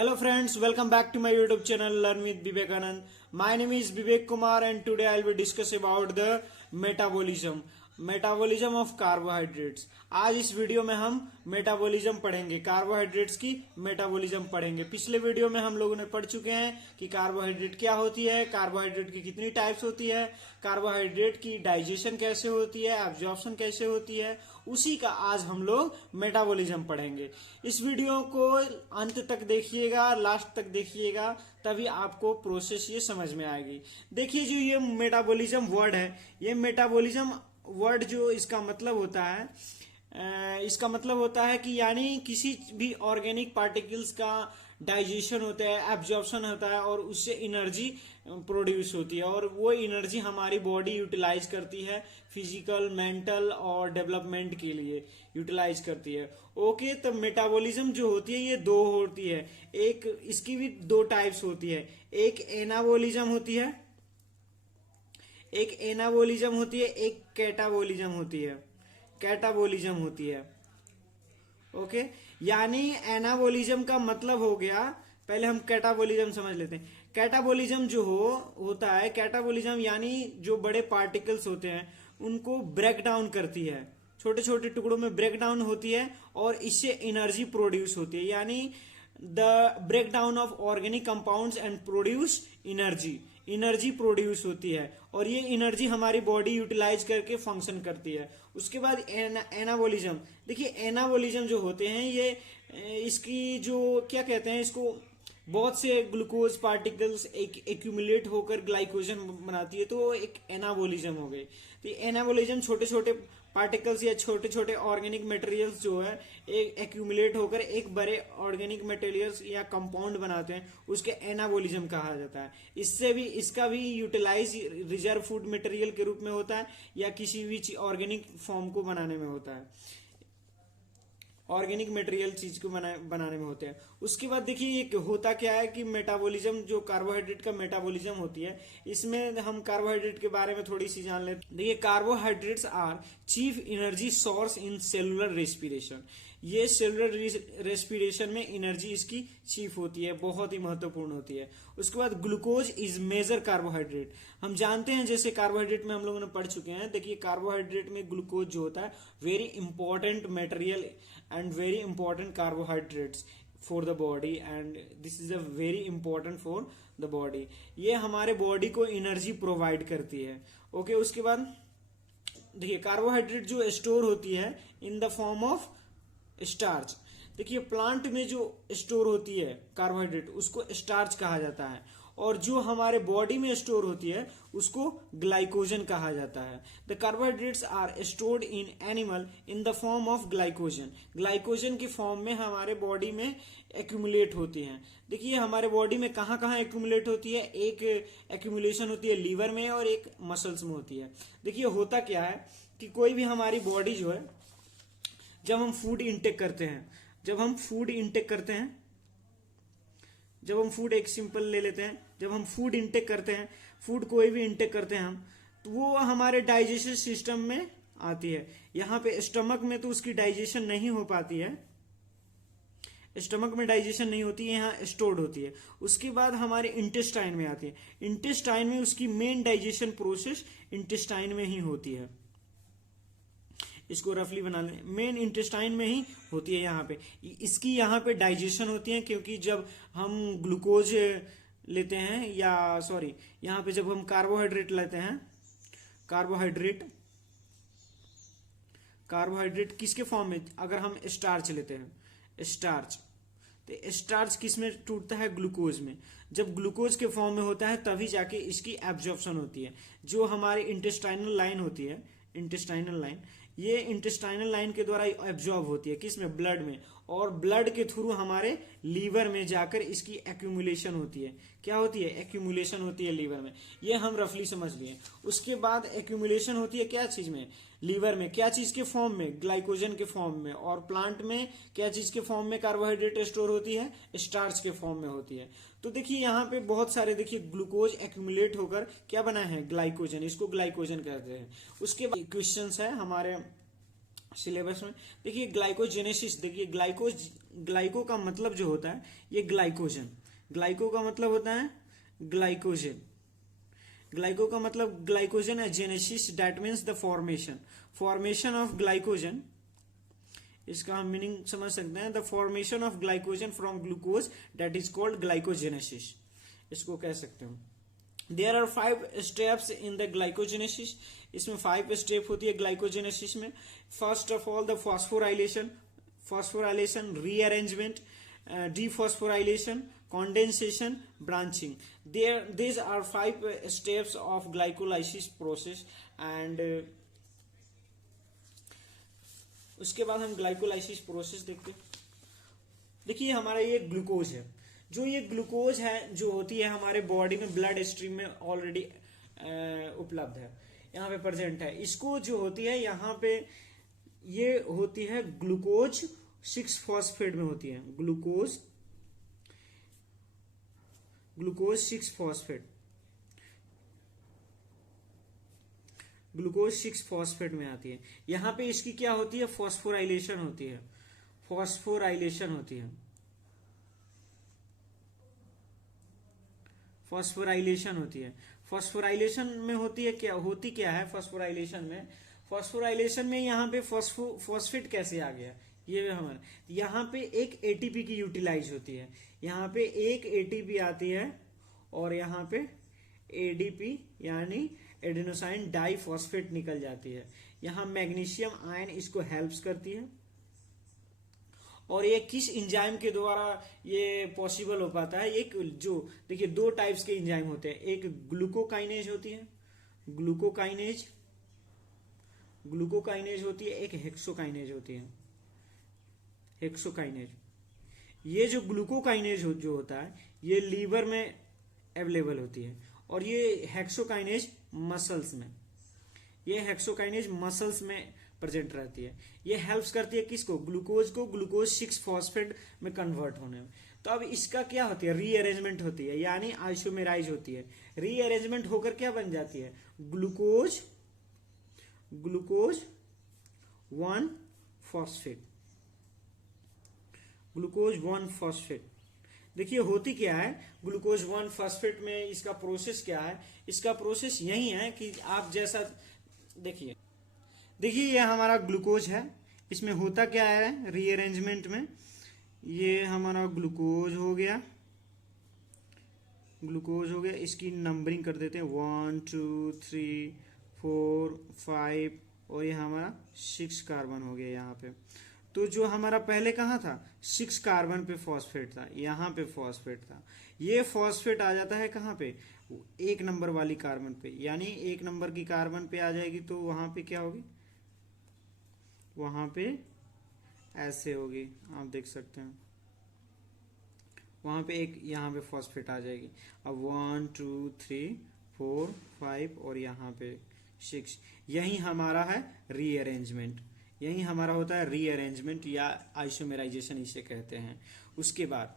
Hello friends, welcome back to my YouTube channel Learn with Vivekanand. My name is Vivek Kumar and today I will discuss about the metabolism of carbohydrates. आज इस video में हम metabolism पढ़ेंगे, carbohydrates की metabolism पढ़ेंगे। पिछले video में हम लोगों ने पढ़ चुके हैं कि कार्बोहाइड्रेट क्या होती है, कार्बोहाइड्रेट की कितनी टाइप्स होती है, कार्बोहाइड्रेट की डाइजेशन कैसे होती है, एब्जॉर्प्शन कैसे होती है, उसी का आज हम लोग मेटाबॉलिज्म पढ़ेंगे। इस वीडियो को अंत तक देखिएगा, लास्ट तक देखिएगा, तभी आपको प्रोसेस ये समझ में आएगी। देखिए जो ये मेटाबॉलिज्म वर्ड है, ये मेटाबॉलिज्म वर्ड जो इसका मतलब होता है कि यानी किसी भी ऑर्गेनिक पार्टिकल्स का डाइजेशन होता है, एब्जॉर्प्शन होता है और उससे एनर्जी प्रोड्यूस होती है और वो एनर्जी हमारी बॉडी यूटिलाइज करती है, फिजिकल, मेंटल और डेवलपमेंट के लिए यूटिलाइज करती है। ओके, तो मेटाबॉलिज्म जो होती है ये दो होती है। एक इसकी भी दो टाइप्स होती है, एक एनाबॉलिज्म होती है, एक कैटाबॉलिज्म होती है। ओके, यानी एनाबॉलिज्म का मतलब हो गया, पहले हम कैटाबॉलिज्म समझ लेते हैं। कैटाबॉलिज्म जो होता है, कैटाबॉलिज्म यानी जो बड़े पार्टिकल्स होते हैं उनको ब्रेक डाउन करती है, छोटे छोटे टुकड़ों में ब्रेक डाउन होती है और इससे एनर्जी प्रोड्यूस होती है। यानी the break down of organic compounds and produce energy produce होती है और ये एनर्जी हमारी बॉडी यूटिलाइज करके फंक्शन करती है। उसके बाद एनाबॉलिज्म, देखिए एनाबॉलिज्म जो होते हैं ये इसकी जो क्या कहते हैं, इसको बहुत से ग्लूकोज पार्टिकल्स एक्यूमुलेट होकर ग्लाइकोजन बनाती है, तो एक एनाबॉलिज्म हो गई। तो एनाबॉलिज्म छोटे छोटे पार्टिकल्स या छोटे छोटे ऑर्गेनिक मटेरियल्स जो है एक एक्यूमुलेट होकर एक बड़े ऑर्गेनिक मटेरियल्स या कंपाउंड बनाते हैं, उसके एनाबॉलिज्म कहा जाता है। इसका भी यूटिलाइज रिजर्व फूड मटेरियल के रूप में होता है या किसी भी ऑर्गेनिक फॉर्म को बनाने में होता है, ऑर्गेनिक मटेरियल चीज को बनाने में होते हैं। उसके बाद देखिए ये होता क्या है कि मेटाबॉलिज्म जो कार्बोहाइड्रेट का मेटाबॉलिज्म होती है, इसमें हम कार्बोहाइड्रेट के बारे में थोड़ी सी जान लेते हैं। देखिए carbohydrates are chief energy source in cellular respiration. ये सेलुलर रेस्पिरेशन में एनर्जी इसकी चीफ होती है, बहुत ही महत्वपूर्ण होती है। उसके बाद ग्लूकोज इज मेजर कार्बोहाइड्रेट। हम जानते हैं जैसे कार्बोहाइड्रेट में हम लोगों ने पढ़ चुके हैं। देखिए कार्बोहाइड्रेट में ग्लूकोज जो होता है very important material and very important carbohydrates for the body and this is a very important for the body। ये हमारे बॉडी को एनर्जी प्रोवाइड करती है। ओके, उसके बाद देखिए कार्बोहाइड्रेट जो स्टोर होती है इन द फॉर्म ऑफ स्टार्च। देखिए प्लांट में जो स्टोर होती है कार्बोहाइड्रेट उसको स्टार्च कहा जाता है और जो हमारे बॉडी में स्टोर होती है उसको ग्लाइकोजन कहा जाता है। The carbohydrates are stored in animal in the form of glycogen की फॉर्म में हमारे बॉडी में एक्यूमुलेट होती हैं। देखिए हमारे बॉडी में कहाँ कहाँ एक्यूमुलेट होती है, एक एक्यूमुलेशन होती है लीवर में और एक मसल्स में होती है। देखिए होता क्या है कि कोई भी हमारी बॉडी जो है, जब हम फूड इंटेक करते हैं, फूड कोई भी इंटेक करते हैं हम, तो वो हमारे डाइजेशन सिस्टम में आती है। यहाँ पे स्टमक में तो उसकी डाइजेशन नहीं हो पाती है, स्टमक में डाइजेशन नहीं होती है, यहाँ स्टोर्ड होती है। उसके बाद हमारे इंटेस्टाइन में आती है। इंटेस्टाइन में उसकी मेन डाइजेशन प्रोसेस इंटेस्टाइन में ही होती है। इसको रफली बना लें, मेन इंटेस्टाइन में ही होती है। यहाँ पे इसकी यहाँ पे डाइजेशन होती है, क्योंकि जब हम ग्लूकोज लेते हैं या सॉरी यहाँ पे जब हम कार्बोहाइड्रेट लेते हैं, कार्बोहाइड्रेट किसके फॉर्म में, अगर हम स्टार्च लेते हैं, तो स्टार्च किस में टूटता है, ग्लूकोज में। जब ग्लूकोज के फॉर्म में होता है तभी जाके इसकी एब्जॉर्प्शन होती है। जो हमारी इंटेस्टाइनल लाइन होती है, ये इंटेस्टाइनल लाइन के द्वारा एब्जॉर्ब होती है, किसमें, ब्लड में, और ब्लड के थ्रू हमारे लीवर में जाकर इसकी एक्यूमुलेशन होती है। क्या होती है, एक्यूमुलेशन होती है लीवर में। ये हम रफली समझ लिए। उसके बाद एक्यूमुलेशन होती है क्या चीज में, लीवर में। क्या चीज के फॉर्म में, ग्लाइकोजन के फॉर्म में। और प्लांट में क्या चीज के फॉर्म में कार्बोहाइड्रेट स्टोर होती है, स्टार्च के फॉर्म में होती है। तो देखिए यहाँ पे बहुत सारे देखिए ग्लूकोज एक्यूमुलेट होकर क्या बना है, ग्लाइकोजन, इसको ग्लाइकोजन कहते हैं। उसके बाद क्वेश्चंस है हमारे सिलेबस में। देखिए ग्लाइकोजेनेसिस, देखिए ग्लाइको का मतलब जो होता है ये ग्लाइकोजन, ग्लाइको का मतलब होता है ग्लाइकोजन, ग्लाइको का मतलब ग्लाइकोजन है। Genesis that means the formation, formation of glycogen, इसका हम मीनिंग समझ सकते हैं, the formation of glycogen from glucose that is called glycogenesis, इसको कह सकते हो। There are 5 steps in the glycogenesis, इसमें 5 स्टेप होती है ग्लाइकोजेनेसिस में। First of all the phosphorylation, phosphorylation, rearrangement, dephosphorylation, condensation, branching. These are 5 steps of glycolysis process and उसके बाद हम ग्लाइकोलाइसिस प्रोसेस देखते हैं। देखिए हमारा ये ग्लूकोज है, जो ये ग्लूकोज है जो होती है हमारे बॉडी में ब्लड स्ट्रीम में ऑलरेडी उपलब्ध है, यहाँ पे प्रेजेंट है। इसको जो होती है यहाँ पे ये होती है ग्लूकोज 6 फॉस्फेट में होती है, ग्लूकोज 6 फॉस्फेट, ग्लूकोज 6 फॉस्फेट में आती है। यहां पे इसकी क्या होती है, फॉस्फोराइलेशन होती है, फॉस्फोराइलेशन होती है, फॉस्फोराइलेशन होती है। फॉस्फोराइलेशन में होती है क्या, होती क्या है फॉस्फोराइलेशन में, फॉस्फोराइलेशन में यहाँ पे फॉस्फेट कैसे आ गया, ये हमारा यहाँ पे एक एटीपी की यूटिलाइज होती है, यहाँ पे एक एटीपी आती है और यहाँ पे एडीपी यानी एडेनोसाइन डाइफॉस्फेट निकल जाती है। यहाँ मैग्नीशियम आयन इसको हेल्प्स करती है। और ये किस एंजाइम के द्वारा ये पॉसिबल हो पाता है, एक जो देखिए 2 टाइप्स के एंजाइम होते हैं, एक ग्लूकोकाइनेज होती है, ग्लूकोकाइनेज, ग्लूकोकाइनेज होती है, एक हेक्सोकाइनेज होती है, हेक्सोकाइनेज। ये जो ग्लूकोकाइनेज जो होता है ये लीवर में अवेलेबल होती है और ये हेक्सोकाइनेज मसल्स में, ये हेक्सोकाइनेज मसल्स में प्रेजेंट रहती है। ये हेल्प्स करती है किसको, ग्लूकोज को ग्लूकोज 6 फॉस्फेट में कन्वर्ट होने में। तो अब इसका क्या होती है, रीअरेंजमेंट होती है यानी आइसोमेराइज होती है। रीअरेंजमेंट होकर क्या बन जाती है, ग्लूकोज 1 फॉस्फेट, ग्लूकोज 1 फॉस्फेट। देखिए होती क्या है ग्लूकोज 1 फॉस्फेट में, इसका प्रोसेस क्या है, इसका प्रोसेस यही है कि आप जैसा देखिए ये हमारा ग्लूकोज है, इसमें होता क्या है रीअरेंजमेंट में, ये हमारा ग्लूकोज हो गया, ग्लूकोज हो गया, इसकी नंबरिंग कर देते हैं 1 2 3 4 5 और ये हमारा 6 कार्बन हो गया यहाँ पे। तो जो हमारा पहले कहाँ था 6 कार्बन पे फॉस्फेट था, यहाँ पे फॉस्फेट था, ये फॉस्फेट आ जाता है कहाँ पे 1 नंबर वाली कार्बन पे, यानी 1 नंबर की कार्बन पे आ जाएगी तो वहां पे क्या होगी, वहां पे ऐसे होगी, आप देख सकते हैं वहां पे एक यहाँ पे फॉस्फेट आ जाएगी। अब 1 2 3 4 5 और यहाँ पे 6, यही हमारा है रीअरेंजमेंट, यही हमारा होता है रीअरेंजमेंट या आइसोमेराइजेशन इसे कहते हैं। उसके बाद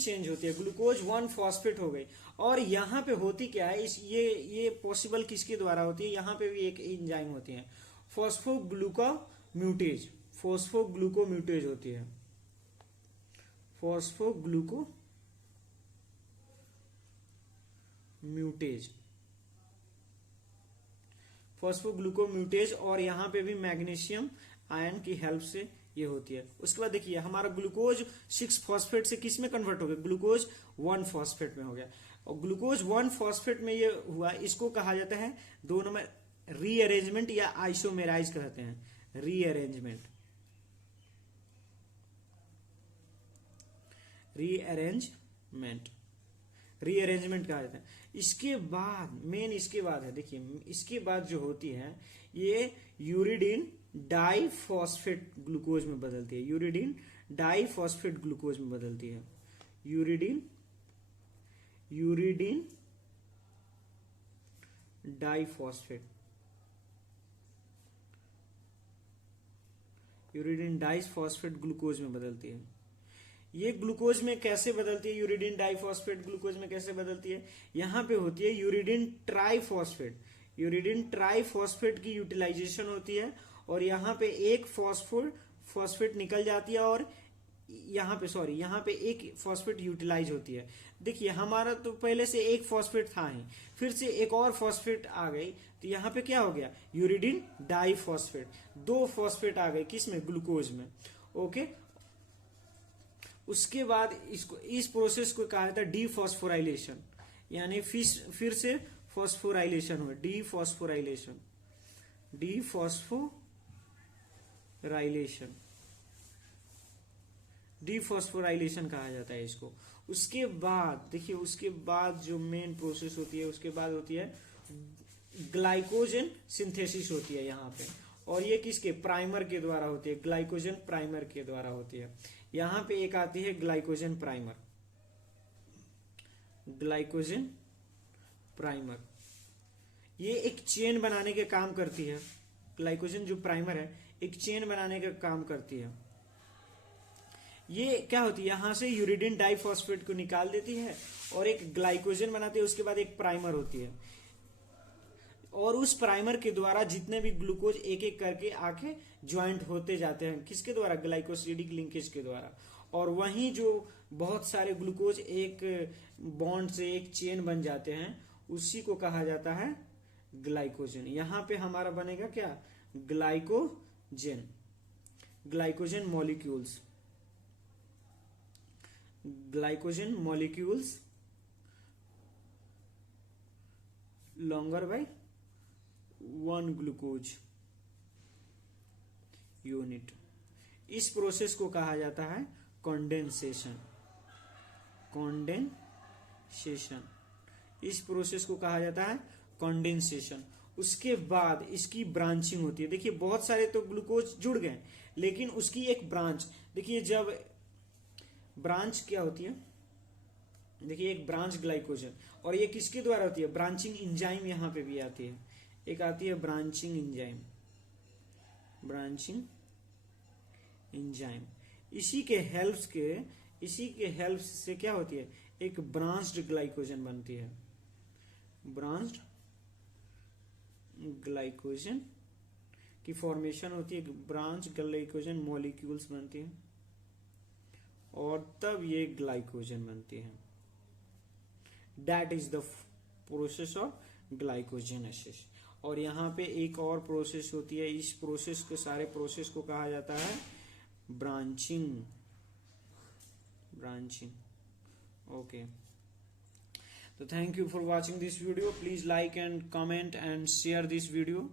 चेंज होती है, ग्लूकोज 1 फॉस्फेट हो गई। और यहाँ पे होती क्या है, ये पॉसिबल किसके द्वारा होती है, यहाँ पे भी एक एंजाइम होती है फॉस्फोग्लूकोम्यूटेज, फॉस्फोग्लूकोम्यूटेज होती है, फॉस्फोग्लूकोम्यूटेज और यहाँ पे भी मैग्नीशियम आयन की हेल्प से ये होती है। उसके बाद देखिए हमारा ग्लूकोज 6 फॉस्फेट से किस में कन्वर्ट हो गया, ग्लूकोज 1 फॉस्फेट में हो गया। और ग्लूकोज 1 फॉस्फेट में ये हुआ, इसको कहा जाता है 2 नंबर रीअरेंजमेंट या आइसोमेराइज कहते हैं, रीअरेंजमेंट, रीअरेंजमेंट कहा जाता है। इसके बाद मेन इसके बाद है, देखिए इसके बाद जो होती है ये यूरिडीन डाइफॉस्फेट ग्लूकोज में बदलती है, यूरिडीन डाइफॉस्फेट ग्लूकोज में बदलती है, uridine diphosphate, uridine diphosphate glucose में बदलती है। ये ग्लूकोज में कैसे बदलती है, यूरिडीन डाइफॉस्फेट ग्लूकोज में कैसे बदलती है, यहां पे होती है यूरिडीन ट्राइफॉस्फेट, यूरिडीन ट्राइफॉस्फेट की यूटिलाइजेशन होती है और यहाँ पे एक फॉस्फेट निकल जाती है, और यहाँ पे एक फॉस्फेट यूटिलाइज होती है। देखिए हमारा तो पहले से एक फॉस्फेट था ही, फिर से एक और फॉस्फेट आ गई, तो यहाँ पे क्या हो गया, यूरिडीन डाइफॉस्फेट, 2 फॉस्फेट आ गए, किसमें, ग्लूकोज में। ओके, उसके बाद इस प्रोसेस को कहा जाता है डीफॉस्फोराइलेशन, यानी फिर से फॉस्फोराइलेशन हुआ, डीफॉस्फोराइलेशन कहा जाता है इसको। उसके बाद देखिए, उसके बाद जो मेन प्रोसेस होती है, उसके बाद होती है ग्लाइकोजन सिंथेसिस होती है यहाँ पे, और ये किसके, प्राइमर के द्वारा होती है, ग्लाइकोजन प्राइमर के द्वारा होती है। यहाँ पे एक आती है ग्लाइकोजन प्राइमर, ये एक चेन बनाने के काम करती है। ग्लाइकोजन जो प्राइमर है एक चेन बनाने का काम करती है। ये क्या होती है, यहां से यूरिडीन डाइफॉस्फेट को निकाल देती है और एक ग्लाइकोजन बनाती है, उसके बाद एक प्राइमर होती है, और उस प्राइमर के द्वारा जितने भी ग्लूकोज एक एक करके आके ज्वाइंट होते जाते हैं, किसके द्वारा, ग्लाइकोसिडिक लिंकेज के द्वारा। और वहीं जो बहुत सारे ग्लूकोज एक बॉन्ड से एक चेन बन जाते हैं, उसी को कहा जाता है ग्लाइकोजन। यहां पे हमारा बनेगा क्या, glycogen molecules longer by 1 glucose unit. इस प्रोसेस को कहा जाता है कंडेंसेशन। इस प्रोसेस को कहा जाता है कंडेंसेशन। उसके बाद इसकी ब्रांचिंग होती है। देखिए बहुत सारे तो ग्लूकोज जुड़ गए, लेकिन उसकी एक ब्रांच, देखिए जब ब्रांच क्या होती है, देखिए एक ब्रांच ग्लाइकोजन, और ये किसके द्वारा होती है, ब्रांचिंग इंजाइम यहाँ पे भी आती है, एक आती है ब्रांचिंग इंजाइम। इसी के हेल्प से क्या होती है, एक ब्रांच्ड ग्लाइकोजन बनती है, ब्रांच्ड ग्लाइकोजन की फॉर्मेशन होती है, ब्रांच ग्लाइकोजन मॉलिक्यूल्स बनती हैं, और तब ये ग्लाइकोजन बनती है। That is the process of glycogenesis. और यहाँ पे एक और प्रोसेस होती है, इस प्रोसेस के सारे प्रोसेस को कहा जाता है branching. Okay, so thank you for watching this video. Please like and comment and share this video.